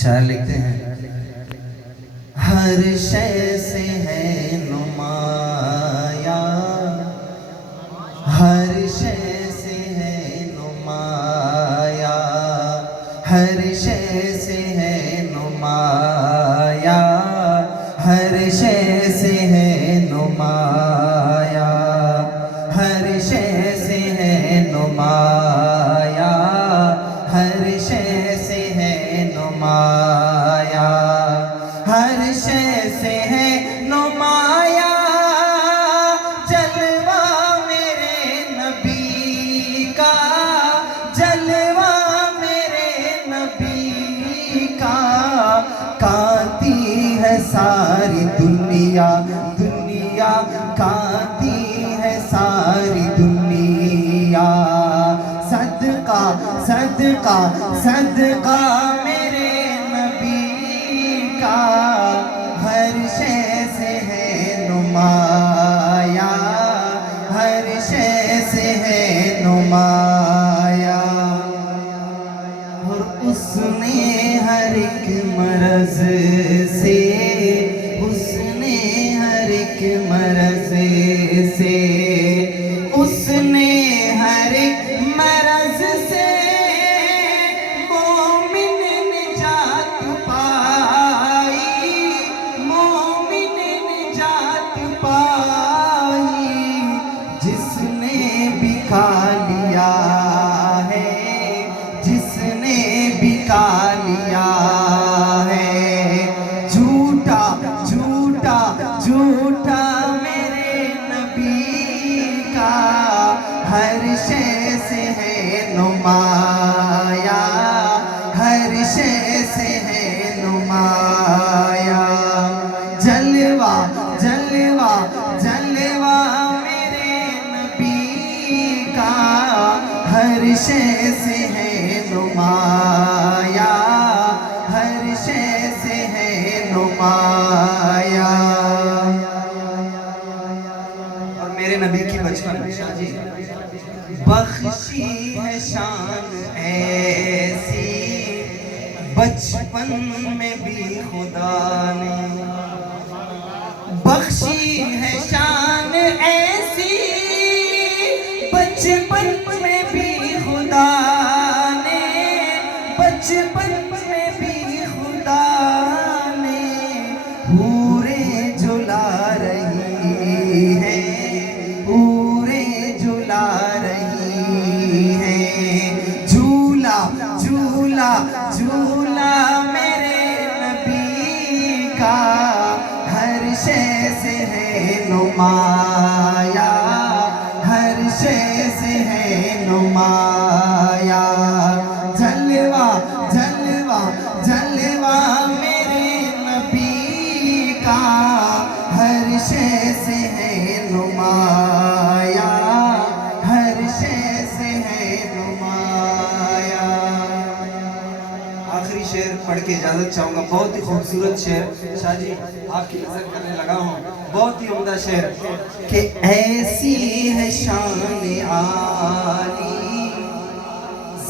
شاعر لکھتے ہیں ہر شے سے ہے نمایاں، ہر شے سے ہے نمایاں، ہر شے سے ہے نمایاں، ہر شے سے ہے نمایاں، ہر شے سے ہے نمایاں، ہر شے سے ہے نمایاں، ہر شے سے ہے نمایاں، جلوہ میرے نبی کا، جلوہ میرے نبی کا، کاتی ہے ساری دنیا، دنیا کاتی ہے ساری دنیا، صدقہ صدقہ صدقہ میرے نبی کا، ہر شے سے ہے نمایاں، ہر شے سے ہے نمایاں، اور اس نے ہر ایک مرض سے، اس نے ہر ایک مرض سے، اس نے ہر ایک مرض سے مومن نجات پائی، مومن نجات پائی، جس نے بھی کھا لیا ہے، جس نے بھی کھا لیا ہے، جھوٹا جھوٹا جھوٹا میرے نبی کا، ہر شے سے ہے نمایاں، ہر شے سے ہے نمایاں، جلوہ جلوہ جلوہ میرے نبی کا، ہر شے سے ہے نمایاں، ہر شے سے ہے نمایاں، اور میرے نبی کی بچپن شاہ جی، بخشی ہے شان ایسی بچپن میں بھی خدا نے، بخشی ہے شان ایسی بچپن میں بھی خدا نے، بچپن میں بھی خدا نے، حوریں جلا رہی ہیں، حوریں جلا رہی ہیں، جھولا جھولا جھولا میرے نبی کا، ہر شے سے ہے نمایاں، ہر شے سے ہے نمایاں، جلوہ جلوہ جلوہ میرے نبی کا، ہر شے سے ہے نمایاں، ہر شے سے ہے نمایاں۔ آخری شعر پڑھ کے اجازت چاہوں گا، بہت ہی خوبصورت شعر شاہ جی آپ کی نظر کرنے لگا ہوں، بہت ہی عمدہ شعر، کہ ایسی ہے شان عالی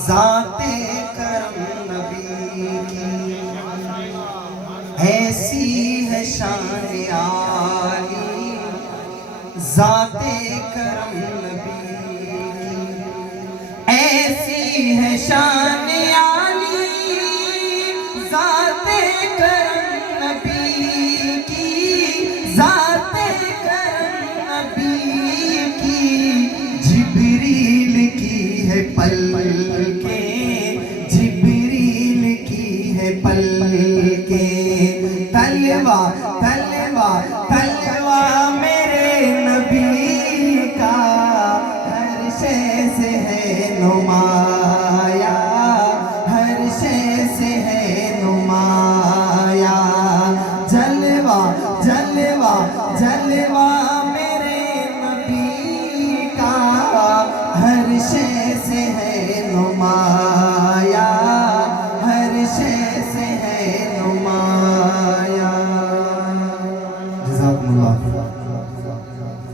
ذات کرم نبی کی، ایسی ہے شان عالی ذات کرم نبی کی، ایسی ہے شان عالی ذات کرم نبی کی، ذات کرم نبی کی، جبریل کی ہے پل